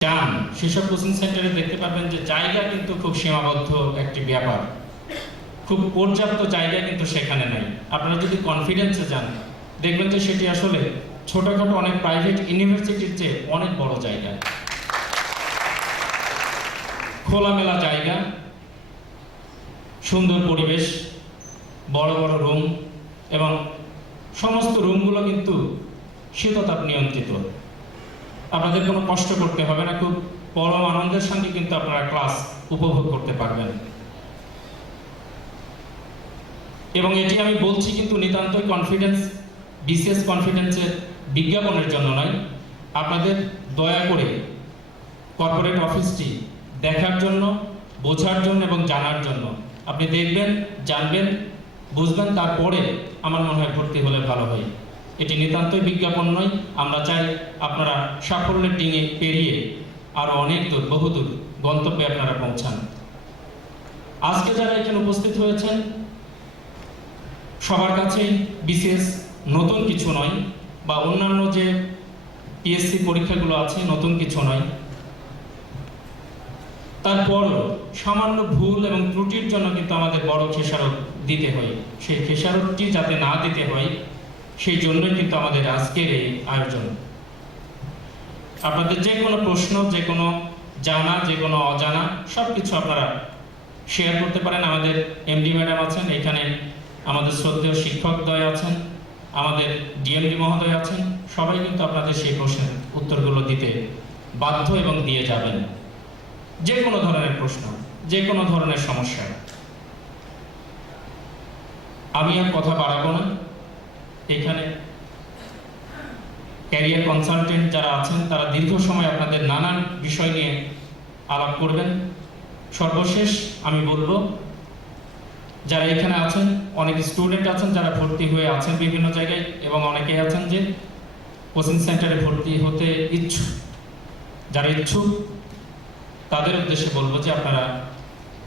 যান সেসব কোচিং সেন্টারে দেখতে পাবেন যে জায়গা কিন্তু খুব সীমাবদ্ধ একটি ব্যাপার, খুব পর্যাপ্ত জায়গা কিন্তু সেখানে নাই। আপনারা যদি কনফিডেন্সে যান দেখবেন যে সেটি আসলে ছোটখাটো অনেক প্রাইভেট ইউনিভার্সিটির চেয়ে অনেক বড় জায়গা, খোলামেলা জায়গা, সুন্দর পরিবেশ, বড় বড় রুম এবং সমস্ত রুমগুলো কিন্তু শীততাপ নিয়ন্ত্রিত। আপনাদের কোনো কষ্ট করতে হবে না, খুব পরম আনন্দের সঙ্গে কিন্তু আপনারা ক্লাস উপভোগ করতে পারবেন। এবং এটি আমি বলছি কিন্তু নিতান্তই কনফিডেন্স, বিসিএস কনফিডেন্সের বিজ্ঞাপনের জন্য নয়, আপনাদের দয়া করে কর্পোরেট অফিসটি দেখার জন্য, বোঝার জন্য এবং জানার জন্য। আপনি দেখবেন, জানবেন, বুঝবেন, তারপরে আমার মনে হয় ভর্তি হলে ভালো হয়। এটি নিতান্তই বিজ্ঞাপন নয়। আমরা চাই আপনারা সাফল্যের ডিঙে পেরিয়ে আরও অনেক দূর, বহুদূর গন্তব্যে আপনারা পৌঁছান। আজকে যারা এখানে উপস্থিত হয়েছেন সবার কাছেই বিসিএস নতুন কিছু নয়, বা অন্যান্য যে পিএসসি পরীক্ষাগুলো আছে নতুন কিছু নয়। তারপরও সামান্য ভুল এবং ত্রুটির জন্য কিন্তু আমাদের বড় খেসারত দিতে হয়। সেই খেসারতটি যাতে না দিতে হয় সেই জন্যই কিন্তু আমাদের আজকের এই আয়োজন। আপনাদের যে কোনো প্রশ্ন, যে কোনো জানা, যে কোনো অজানা সব কিছু আপনারা শেয়ার করতে পারেন। আমাদের এমডি ম্যাডাম আছেন এখানে, আমাদের শ্রদ্ধেয় শিক্ষকদ্বয় আছেন, আমাদের ডিএমডি মহোদয় আছেন, সবাই কিন্তু আপনাদের সেই প্রশ্নের উত্তরগুলো দিতে বাধ্য এবং দিয়ে যাবেন। যে কোনো ধরনের প্রশ্ন, যে কোনো ধরনের সমস্যা। আমি আর কথা বাড়াবো না। এখানে ক্যারিয়ার কনসালটেন্ট যারা আছেন তারা দীর্ঘ সময় আপনাদের নানান বিষয় নিয়ে আলাপ করবেন। সর্বশেষ আমি বলবো, যারা এখানে আছেন, অনেক স্টুডেন্ট আছেন যারা ভর্তি হয়ে আছেন বিভিন্ন জায়গায়, এবং অনেকেই আছেন যে কোচিং সেন্টারে ভর্তি হতে ইচ্ছুক। যারা ইচ্ছুক তাদের উদ্দেশ্যে বলবো যে আপনারা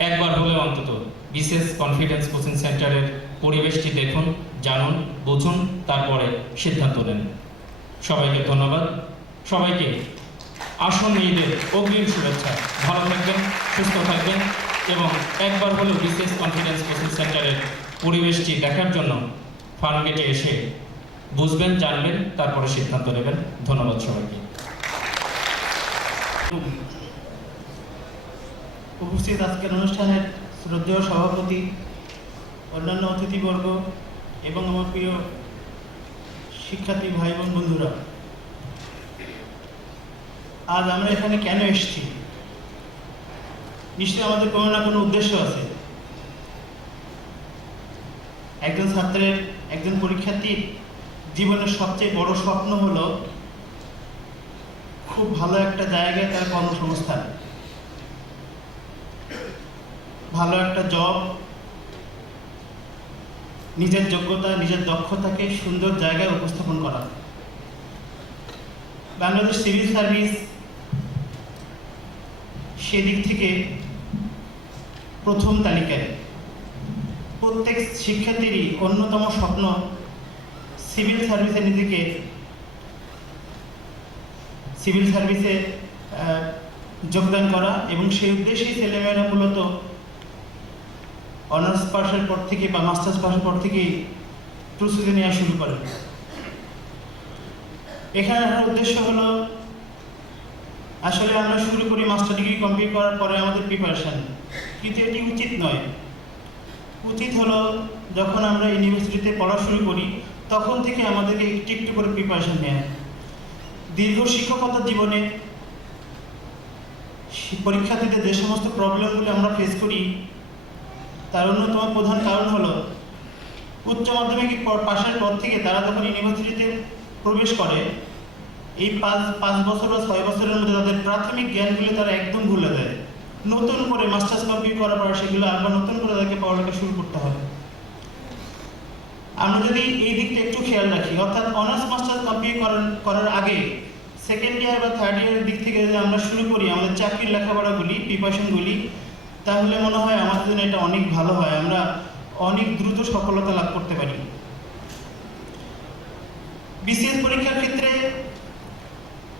একবার হলেও অন্তত বিসিএস কনফিডেন্স কোচিং সেন্টারের পরিবেশটি দেখুন, জানুন, বুঝুন, তারপরে সিদ্ধান্ত নেন। সবাইকে ধন্যবাদ। সবাইকে আসন্ন ঈদের অগ্রিম শুভেচ্ছা। ভালো থাকবেন, সুস্থ থাকবেন এবং একবার হলেও বিসিএস কনফিডেন্স কোচিং সেন্টারের পরিবেশটি দেখার জন্য ফার্মগেটে এসে বুঝবেন, জানবেন, তারপরে সিদ্ধান্ত নেবেন। ধন্যবাদ সবাইকে। উপস্থিত আজকের অনুষ্ঠানের শ্রদ্ধেয় সভাপতি, অন্যান্য অতিথিবর্গ এবং আমার প্রিয় শিক্ষার্থী ভাই বোন বন্ধুরা, আজ আমরা এখানে কেন এসেছি? নিশ্চয়ই আমাদের কোনো না কোনো উদ্দেশ্য আছে। একজন ছাত্রের, একজন পরীক্ষার্থীর জীবনের সবচেয়ে বড় স্বপ্ন হলো খুব ভালো একটা জায়গায় তার কর্মসংস্থান, ভালো একটা জব, নিজের যোগ্যতা, নিজের দক্ষতাকে সুন্দর জায়গায় উপস্থাপন করা। বাংলাদেশ সিভিল সার্ভিস সেদিক থেকে প্রথম তালিকায়। প্রত্যেক শিক্ষার্থীরই অন্যতম স্বপ্ন সিভিল সার্ভিসে নিজেকে, সিভিল সার্ভিসে যোগদান করা, এবং সেই উদ্দেশ্যেই ছেলেমেয়েরা মূলত অনার্স পাসের পর থেকে বা মাস্টার্স পাসের পর থেকেই প্রস্তুতি নেওয়া শুরু করে। এখানে আমার উদ্দেশ্য হলো, আসলে আমরা শুরু করি মাস্টার ডিগ্রি কমপ্লিট করার পরে আমাদের প্রিপারেশান, কিন্তু এটি উচিত নয়। উচিত হলো যখন আমরা ইউনিভার্সিটিতে পড়া শুরু করি তখন থেকে আমাদেরকে একটু একটু করে প্রিপারেশান নেওয়া। দীর্ঘ শিক্ষকতার জীবনে পরীক্ষার্থীদের যে সমস্ত প্রবলেমগুলো আমরা ফেস করি তার অন্যতম প্রধান কারণ হলো উচ্চ মাধ্যমিক পাশের পর থেকে তারা যখন ইউনিভার্সিটিতে প্রবেশ করে, এই 5 বছর বা 6 বছরের মধ্যে তাদের প্রাথমিক জ্ঞানগুলো তারা একদম ভুলে দেয়। নতুন করে মাস্টার্স কমপ্লিট করার পর সেগুলো আবার নতুন করে তাদেরকে পড়ালেখা শুরু করতে হবে। আমরা যদি এই দিকটা একটু খেয়াল রাখি, অর্থাৎ অনার্স মাস্টার্স কমপ্লিট করার আগে সেকেন্ড ইয়ার বা থার্ড ইয়ারের দিক থেকে যদি আমরা শুরু করি আমাদের চাকরির লেখাপড়াগুলি, প্রিপারেশনগুলি, তাহলে মনে হয় আমাদের জন্য এটা অনেক ভালো হয়, আমরা অনেক দ্রুত সফলতা লাভ করতে পারি। বিসিএস পরীক্ষার ক্ষেত্রে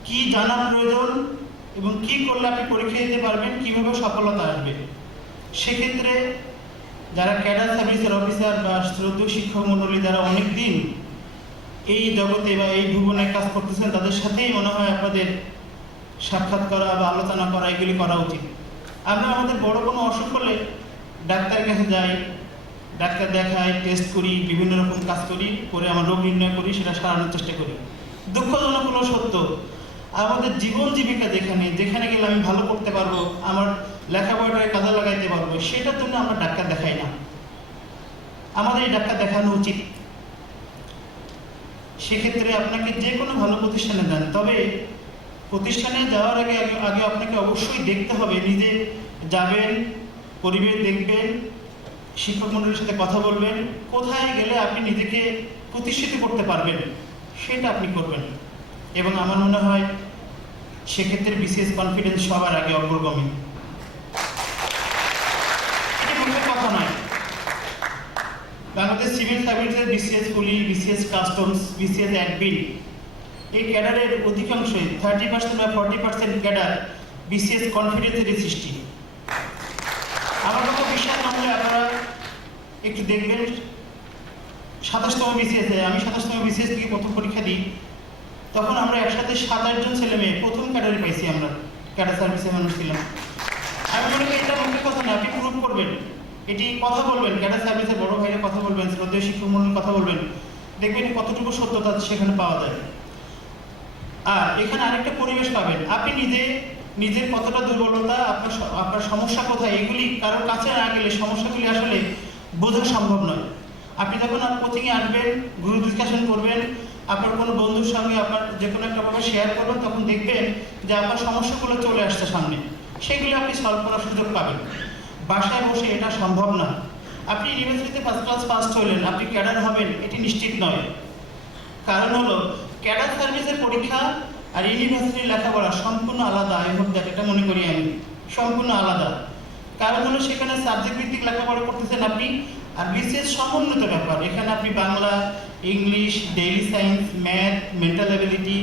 কি জানা প্রয়োজন এবং কি করলে আপনি পরীক্ষা দিতে পারবেন, কিভাবে সফলতা আসবে। সেক্ষেত্রে যারা ক্যাডার সার্ভিসের অফিসার বা শ্রদ্ধেয় শিক্ষক মণ্ডলী যারা অনেক দিন এই জগতে বা এই ভুবনে কাজ করতেছেন, তাদের সাথেই মনে হয় আপনাদের সাক্ষাৎ করা বা আলোচনা করা এগুলি করা উচিত। আমরা আমাদের বড় কোনো অসুখ হলে ডাক্তারের কাছে যাই, ডাক্তার দেখাই, টেস্ট করি, বিভিন্ন রকম কাজ করি, করে আমার রোগ নির্ণয় করি, সেটা সারানোর চেষ্টা করি। দুঃখজনক হলো সত্য, আমাদের জীবন জীবিকা যেখানে গেলে আমি ভালো করতে পারবো, আমার লেখাপড়াটাকে কাজে লাগাইতে পারবো, সেটার জন্য আমরা ডাক্তার দেখাই না। আমাদের এই ডাক্তার দেখানো উচিত। সেক্ষেত্রে আপনাকে যে কোনো ভালো প্রতিষ্ঠানে যান, তবে প্রতিষ্ঠানে যাওয়ার আগে আগে আপনাকে অবশ্যই দেখতে হবে, নিজে যাবেন, পরিবেশ দেখবেন, শিক্ষক মণ্ডলীর সাথে কথা বলবেন, কোথায় গেলে আপনি নিজেকে প্রতিষ্ঠিত করতে পারবেন সেটা আপনি করবেন। এবং আমার মনে হয় সেক্ষেত্রে বিসিএস কনফিডেন্স সবার আগে অগ্রগামী। এটা মুখের কথা নয়। বাংলাদেশ সিভিল সার্ভিসের BCS police, BCS customs, BCS admin, এই ক্যাডারের অধিকাংশই 30% বা 40% ক্যাডার বিসিএস কনফিডেন্সের সৃষ্টি। আমার মতো বিশ্বাস না হলে আপনারা একটু দেখবেন, 27তম বিসিএস, আমি 27তম বিসিএস থেকে প্রথম পরীক্ষা দিই, তখন আমরা একসাথে 7-8 জন ছেলে মেয়ে প্রথম ক্যাডারে পাইছি। আমরা ক্যাডার সার্ভিসে মানুষ ছিলাম। আমি মনে করি এটা মুখের কথা না, আপনি প্রুভ করবেন, এটি কথা বলবেন, ক্যাডার সার্ভিসের বড় ভাইয়ের কথা বলবেন, শ্রদ্ধেয় শিক্ষক মণ্ডলীর কথা বলবেন, দেখবেন কতটুকু সত্যতা সেখানে পাওয়া যায়। আর এখানে আরেকটা পরিবেশ পাবেন, আপনি নিজের কতটা দুর্বলতা, আপনার সমস্যা কোথায়, এগুলি কারোর কাছে না গেলে সমস্যাগুলি আসলে বোঝা সম্ভব নয়। আপনি যখন কোচিংয়ে আসবেন, গ্রুপ ডিসকাশন করবেন, আপনার কোনো বন্ধুর সঙ্গে আপনার যে কোনো একটা ভাবে শেয়ার করবেন, তখন দেখবেন যে আপনার সমস্যাগুলো চলে আসছে সামনে, সেগুলো আপনি সলভ করার সুযোগ পাবেন। বাসায় বসে এটা সম্ভব না। আপনি ইউনিভার্সিটিতে ফার্স্ট ক্লাস ফার্স্ট হলেন, আপনি ক্যাডার হবেন এটি নিশ্চিত নয়। কারণ হলো ক্যাডার সার্ভিসের পরীক্ষা আর ইউনিভার্সিটির লেখাপড়া সম্পূর্ণ আলাদা। আই হোপ দ্যাট, এটা মনে করি আমি সম্পূর্ণ আলাদা। কারণ হলো সেখানে সাবজেক্ট ভিত্তিক লেখাপড়া করতেছেন আপনি, আর বিশেষ সমন্বিত ব্যাপার। এখানে আপনি Bangla, English, daily science, math, mental ability,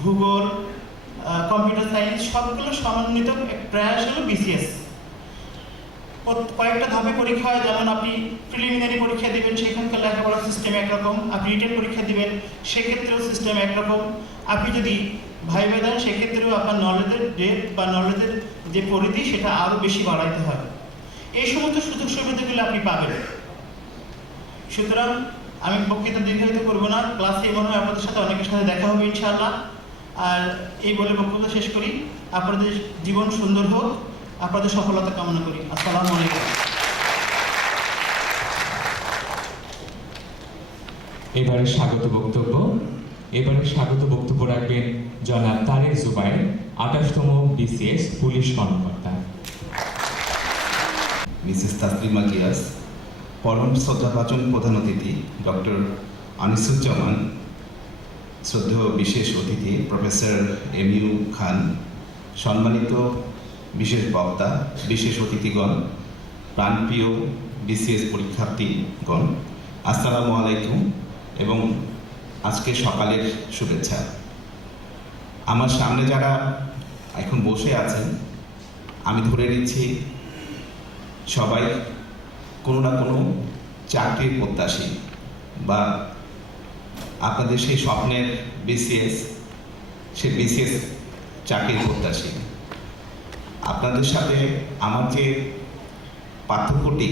ভূগোল, কম্পিউটার সায়েন্স সবগুলো সমন্বিত প্রয়াস হলো বিসিএস। কয়েকটা ধাপে পরীক্ষা হয়, যেমন আপনি প্রিলিমিনারি পরীক্ষা দিবেন, সেখানকার লেখাপড়ার সিস্টেম একরকম, আপনি রিটেন পরীক্ষা দিবেন, সেক্ষেত্রেও সিস্টেম একরকম। আপনি যদি ভাইবা দেন, সেক্ষেত্রেও আপনার নলেজের ডেপথ বা নলেজের যে পরিধি সেটা আরও বেশি বাড়াইতে হয়। এই সমস্ত সুযোগ সুবিধাগুলো আপনি পাবেন। সুতরাং আমি বক্তৃতা দীর্ঘায়িত করবো না, ক্লাসে মনে হয় আপনাদের সাথে অনেকের সাথে দেখা হবে ইনশাআল্লাহ। আর এই বলে বক্তব্য শেষ করি। আপনাদের জীবন সুন্দর হোক, আপনাদের সফলতা কামনা করি। আসসালামু আলাইকুম। এবারে স্বাগত বক্তব্য রাখবেন জনাব তারেক জুবায়ের, 28তম বিসিএস পুলিশ কর্মকর্তা। মিসেস তাসলিমা গিয়াস, পরম শ্রদ্ধাভাজন প্রধান অতিথি ডক্টর আনিসুজ্জামান, শ্রদ্ধেয় বিশেষ অতিথি প্রফেসর এমইউ খান, সম্মানিত বিশেষ বক্তা, বিশেষ অতিথিগণ, প্রাণপ্রিয় বিসিএস পরীক্ষার্থীগণ, আসসালামু আলাইকুম এবং আজকে সকালের শুভেচ্ছা। আমার সামনে যারা এখন বসে আছেন, আমি ধরে নিচ্ছি সবাই কোনো না কোনো চাকরির প্রত্যাশী বা আপনাদের সেই স্বপ্নের বিসিএস, সে বিসিএস চাকরির প্রত্যাশী। আপনাদের সাথে আমার যে পার্থক্যটি,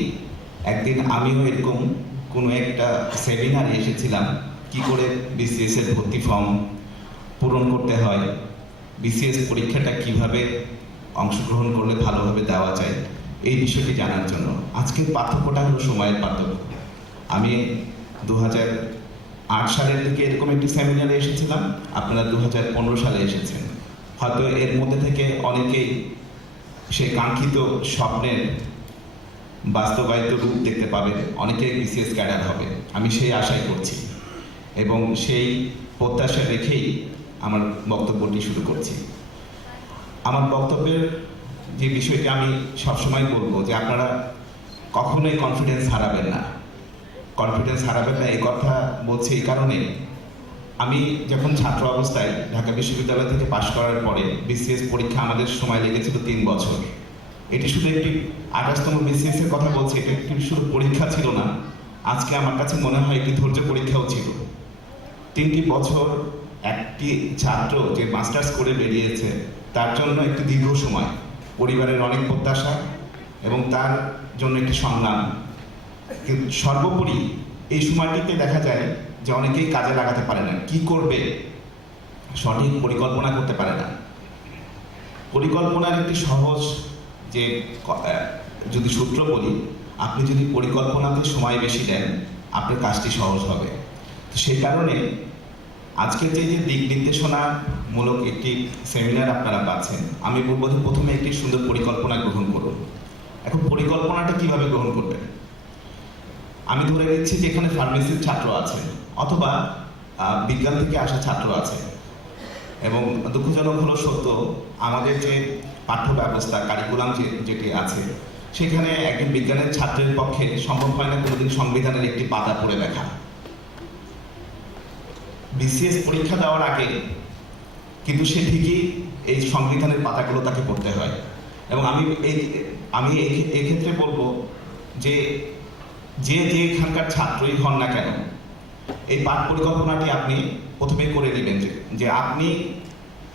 একদিন আমিও এরকম কোনো একটা সেমিনারে এসেছিলাম, কি করে বিসিএস এর ভর্তি ফর্ম পূরণ করতে হয়, বিসিএস পরীক্ষাটা কিভাবে অংশগ্রহণ করলে ভালোভাবে দেওয়া যায়, এই বিষয়টি জানার জন্য। আজকের পার্থক্যটা হলো সময়ের পার্থক্য। আমি 2008 সালের দিকে এরকম একটি সেমিনারে এসেছিলাম, আপনারা 2015 সালে এসেছেন। হয়তো এর মধ্যে থেকে অনেকেই সেই কাঙ্ক্ষিত স্বপ্নের বাস্তবায়িত রূপ দেখতে পাবেন, অনেকেই বিসিএস ক্যাডার হবে, আমি সেই আশাই করছি এবং সেই প্রত্যাশা রেখেই আমার বক্তব্যটি শুরু করছি। আমার বক্তব্যের যে বিষয়টি আমি সবসময় বলবো যে আপনারা কখনোই কনফিডেন্স হারাবেন না। এই কথা বলছি এই কারণে আমি যখন ছাত্র অবস্থায় ঢাকা বিশ্ববিদ্যালয় থেকে পাশ করার পরে বিসিএস পরীক্ষা আমাদের সময় লেগেছিল 3 বছর। এটি শুধু একটি 28তম বিসিএস এর কথা বলছি, এটা একটি শুধু পরীক্ষা ছিল না, আজকে আমার কাছে মনে হয় একটি ধৈর্য পরীক্ষাও ছিল। 3টি বছর একটি ছাত্র যে মাস্টার্স করে বেরিয়েছে তার জন্য একটি দীর্ঘ সময়, পরিবারের অনেক প্রত্যাশা এবং তার জন্য একটি সংগ্রাম। কিন্তু সর্বোপরি এই সময়টিতে দেখা যায় যে অনেকেই কাজে লাগাতে পারে না, কি করবে সঠিক পরিকল্পনা করতে পারে না। পরিকল্পনার একটি সহজ যে যদি সূত্র বলি, আপনি যদি পরিকল্পনাতে সময় বেশি দেন আপনার কাজটি সহজ হবে। তো সেই কারণে আজকে যে দিক নির্দেশনামূলক একটি সেমিনার আপনারা পাচ্ছেন, আমি বলবো যে প্রথমে একটি সুন্দর পরিকল্পনা গ্রহণ করুন। এখন পরিকল্পনাটা কিভাবে গ্রহণ করবেন? আমি ধরে নিচ্ছি যে এখানে ফার্মেসির ছাত্র আছে অথবা বিজ্ঞান থেকে আসা ছাত্র আছে, এবং দুঃখজনক হলো সত্য, আমাদের যে পাঠ্য ব্যবস্থা কারিকুলাম যেটি আছে সেখানে একজন বিজ্ঞানের ছাত্রের পক্ষে সম্ভব হয় না কোনোদিন সংবিধানের একটি পাতা পড়ে দেখা। বিসিএস পরীক্ষা দেওয়ার আগে কিন্তু সে ঠিকই এই সংবিধানের পাতাগুলো তাকে পড়তে হয়। এবং আমি এই ক্ষেত্রে বলবো যে যেখানকার ছাত্রই হন না কেন, এই পাঠ পরিকল্পনাটি আপনি প্রথমে করে নেবেন যে আপনি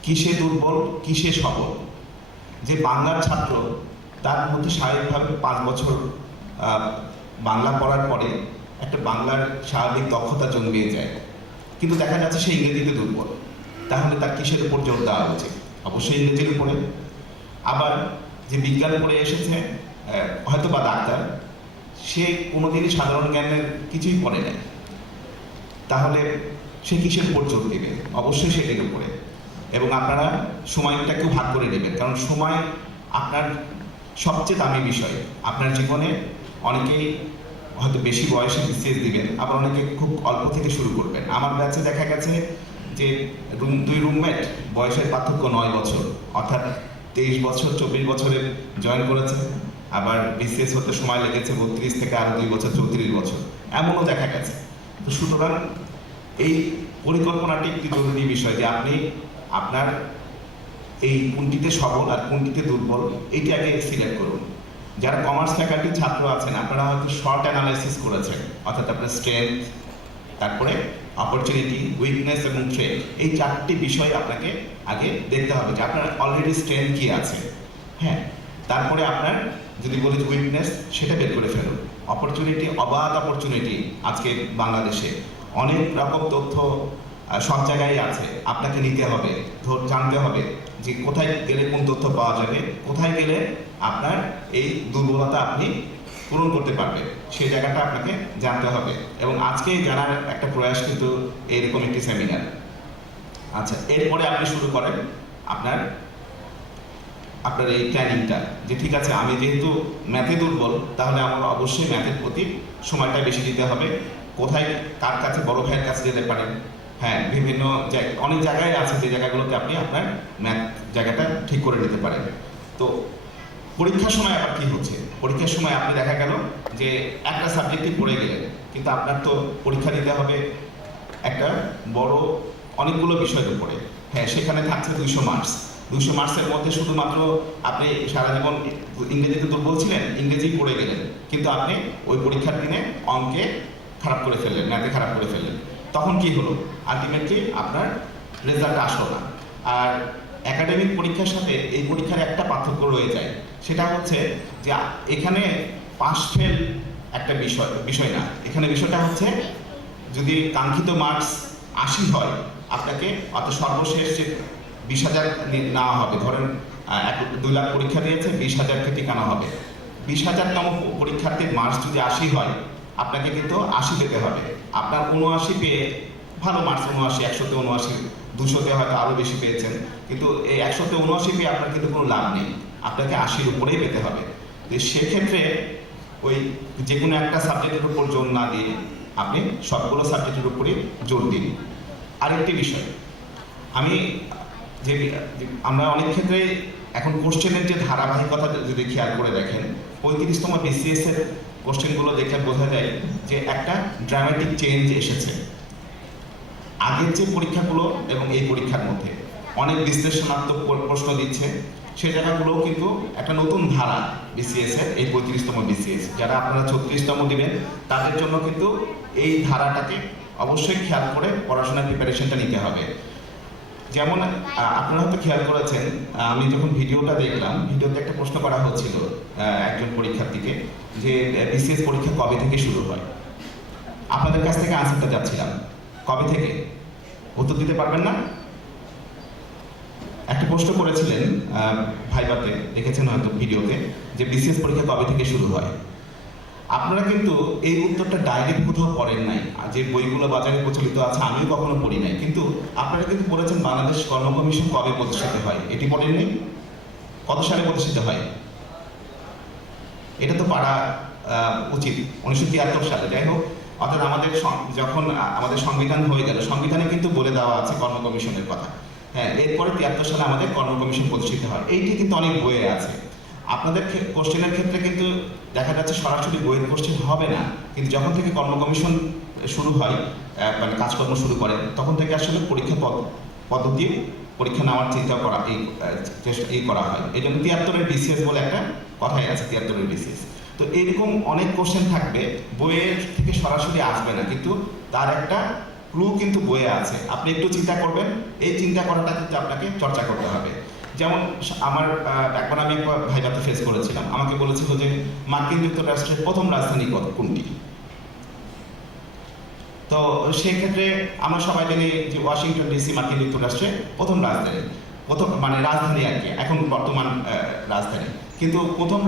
কিসে দুর্বল কিসে সবল। যে বাংলার ছাত্র তার মধ্যে স্বাভাবিকভাবে 5 বছর বাংলা পড়ার পরে একটা বাংলার স্বাভাবিক দক্ষতা জন্মিয়ে যায়, কিন্তু দেখা যাচ্ছে সে ইংরেজিতে দুর্বল। তাহলে তার কিসের উপর জোর দেওয়া উচিত? অবশ্যই ইংরেজির উপরে। আবার যে বিজ্ঞান পড়ে এসেছে হয়তো বা ডাক্তার, সে কোনোদিনই সাধারণ জ্ঞানের কিছুই পড়ে নেয়, তাহলে সে কিসের উপর জোর দেবে? অবশ্যই সেটির উপরে। এবং আপনারা সময়টাকেও ভাগ করে নেবেন, কারণ সময় আপনার সবচেয়ে দামি বিষয়। আপনার জীবনে অনেকেই হয়তো বেশি বয়সে বিসিএস দিবেন, আবার অনেকে খুব অল্প থেকে শুরু করবেন। আমার ব্যাচে দেখা গেছে যে 2 রুমমেট বয়সের পার্থক্য 9 বছর, অর্থাৎ 23 বছর 24 বছরে জয়েন করেছে, আবার বিসিএস হতে সময় লেগেছে 32 থেকে আরো 2 বছর 34 বছর, এমনও দেখা গেছে। তো সুতরাং এই পরিকল্পনাটি একটি জরুরি বিষয় যে আপনি আপনার এই কোনটিতে সবল আর কোনটিতে দুর্বল এটি আগে সিলেক্ট করুন। যারা কমার্স ফ্যাকাল্টির ছাত্র আছেন আপনারা হয়তো শর্ট অ্যানালাইসিস করেছেন, অর্থাৎ আপনার স্ট্রেংথ, তারপরে অপরচুনিটি, উইকনেস এবং থ্রেট, এই 4টি বিষয় আপনাকে আগে দেখতে হবে যে আপনার অলরেডি স্ট্রেংথ কি আছে। হ্যাঁ, তারপরে আপনার যদি বলি উইকনেস সেটা বের করে ফেলুন। অপরচুনিটি, অবাধ অপরচুনিটি আজকে বাংলাদেশে অনেক রকম তথ্য সব জায়গায় আছে, আপনাকে নিতে হবে, জানতে হবে যে কোথায় গেলে কোন তথ্য পাওয়া যাবে, কোথায় গেলে আপনার এই দুর্বলতা আপনি পূরণ করতে পারবেন, সেই জায়গাটা আপনাকে জানতে হবে। এবং আজকে জানার একটা প্রয়াস কিন্তু এরকম একটি সেমিনার। আচ্ছা, এরপরে আপনি শুরু করেন আপনার এই প্ল্যানিংটা, যে ঠিক আছে আমি যেহেতু ম্যাথে দুর্বল, তাহলে আমার অবশ্যই ম্যাথের প্রতি সময়টা বেশি দিতে হবে। কোথায় কার কাছে, বড় ভাইয়ের কাছে যেতে পারেন। হ্যাঁ, বিভিন্ন অনেক জায়গায় আছে যে জায়গাগুলোতে আপনি আপনার ম্যাথ জায়গাটা ঠিক করে নিতে পারেন। তো পরীক্ষার সময় আবার কি হচ্ছে? পরীক্ষার সময় আপনি দেখা গেল যে একটা সাবজেক্টই পড়ে গেলেন, কিন্তু আপনার তো পরীক্ষা দিতে হবে একটা বড় অনেকগুলো বিষয়ের উপরে। হ্যাঁ, সেখানে থাকছে 200 মার্কস। 200 মার্কসের মধ্যে শুধুমাত্র আপনি সারা জীবন ইংরেজিতে দুর্বল ছিলেন, ইংরেজি পড়ে গেলেন, কিন্তু আপনি ওই পরীক্ষার দিনে অঙ্কে খারাপ করে ফেললেন, ম্যাথে খারাপ করে ফেললেন। তখন কি হলো? আলটিমেটলি আপনার রেজাল্ট আসলো না। আর একাডেমিক পরীক্ষার সাথে এই পরীক্ষার একটা পার্থক্য রয়ে যায়, সেটা হচ্ছে যে এখানে পাস ফেল একটা বিষয় না। এখানে বিষয়টা হচ্ছে যদি কাঙ্ক্ষিত মার্কস 80 হয়, আপনাকে অর্থাৎ সর্বশেষ যে 20,000 নেওয়া হবে। ধরেন 2 লাখ পরীক্ষা দিয়েছে, 20,000কে টিকানো হবে। 20,000তম পরীক্ষার্থীর মার্কস যদি 80 হয়, আপনাকে কিন্তু 80 পেতে হবে। আপনার 79 পেয়ে ভালো মার্কস, 79, 100তে 79, 200তে হয়তো আরও বেশি পেয়েছেন, কিন্তু এই 100তে 79 পেয়ে আপনার কিন্তু কোনো লাভ নেই, আপনাকে 80-র উপরেই পেতে হবে। তো সেক্ষেত্রে ওই যে কোনো একটা সাবজেক্টের উপর জোর না দিয়ে আপনি সবগুলো সাবজেক্টের উপরে জোর দিন। আরেকটি বিষয়, আমরা অনেক ক্ষেত্রে এখন কোশ্চেনের যে ধারাবাহিকতা যদি খেয়াল করে দেখেন, 35তম বিসিএস এর কোশ্চেনগুলো দেখে বোঝা যায় যে একটা ড্রামাটিক চেঞ্জ এসেছে। আগের যে পরীক্ষাগুলো এবং এই পরীক্ষার মধ্যে অনেক বিশ্লেষণাত্মক প্রশ্ন দিচ্ছে, সেই জায়গাগুলোও কিন্তু একটা নতুন ধারা বিসিএস এর, এই 35তম বিসিএস। যারা আপনারা 36তম দিবেন তাদের জন্য কিন্তু এই ধারাটাকে অবশ্যই খেয়াল করে পড়াশোনার প্রিপারেশনটা নিতে হবে। যেমন আপনারা হয়তো খেয়াল করেছেন, আমি যখন ভিডিওটা দেখলাম, ভিডিওতে একটা প্রশ্ন করা হচ্ছিল একজন পরীক্ষার্থীকে যে বিসিএস পরীক্ষা কবে থেকে শুরু হয়। আপনাদের কাছ থেকে আনসারটা যাচ্ছিলাম, কবে থেকে উত্তর দিতে পারবেন না? একটা প্রশ্ন করেছিলেন ভাইবাতে, দেখেছেন হয়তো ভিডিওতে, যে বিসিএস পরীক্ষা কবে থেকে শুরু হয়। আপনারা কিন্তু এই উত্তরটা ডাইরেক্ট কোথাও পড়েন নাই, যে বইগুলো বাজারে প্রচলিত আছে আমিও কখনো পড়ি নাই, কিন্তু আপনারা কিন্তু পড়েছেন বাংলাদেশ কর্ম কমিশন কবে প্রতিষ্ঠিত হয়, এটি পড়েননি? কত সালে প্রতিষ্ঠিত হয়? এটা তো পারা উচিত, 1973 সালে। যাই হোক, অর্থাৎ আমাদের যখন আমাদের সংবিধান হয়ে গেল, সংবিধানে কিন্তু বলে দেওয়া আছে কর্ম কমিশনের কথা। হ্যাঁ, এরপরে 73 সালে আমাদের কর্ম কমিশন প্রতিষ্ঠিত হয়। এইটি কিন্তু অনেক বইয়ে আছে। আপনাদের কোশ্চেনের ক্ষেত্রে কিন্তু দেখা যাচ্ছে সরাসরি বইয়ের কোশ্চেন হবে না, কিন্তু যখন থেকে কর্ম কমিশন শুরু হয়, মানে কাজকর্ম শুরু করে, তখন থেকে আসলে পরীক্ষা পদ্ধতি পরীক্ষা নেওয়ার চিন্তা করা এই করা হয়। এই জন্য 73-এর বিসিএস বলে একটা কথাই আছে, 73-এর বিসিএস। তো এরকম অনেক কোশ্চেন থাকবে, বইয়ের থেকে সরাসরি আসবে না, কিন্তু তার একটা ক্লু কিন্তু বইয়ে আছে। আপনি একটু চিন্তা করবেন, এই চিন্তা করাটা কিন্তু আপনাকে চর্চা করতে হবে। যেমন আমার একবার আমি একবার ভাইভাতে ফেস করেছিলাম, আমাকে বলেছিল যে মার্কিন যুক্তরাষ্ট্রের প্রথম রাজধানী কোনটি। তো সেই ক্ষেত্রে আমরা সবাই জানি যে ওয়াশিংটন ডিসি মার্কিন যুক্তরাষ্ট্রের প্রথম রাজধানী, মানে রাজধানী আর কি, এখন বর্তমান রাজধানী, কিন্তু প্রথম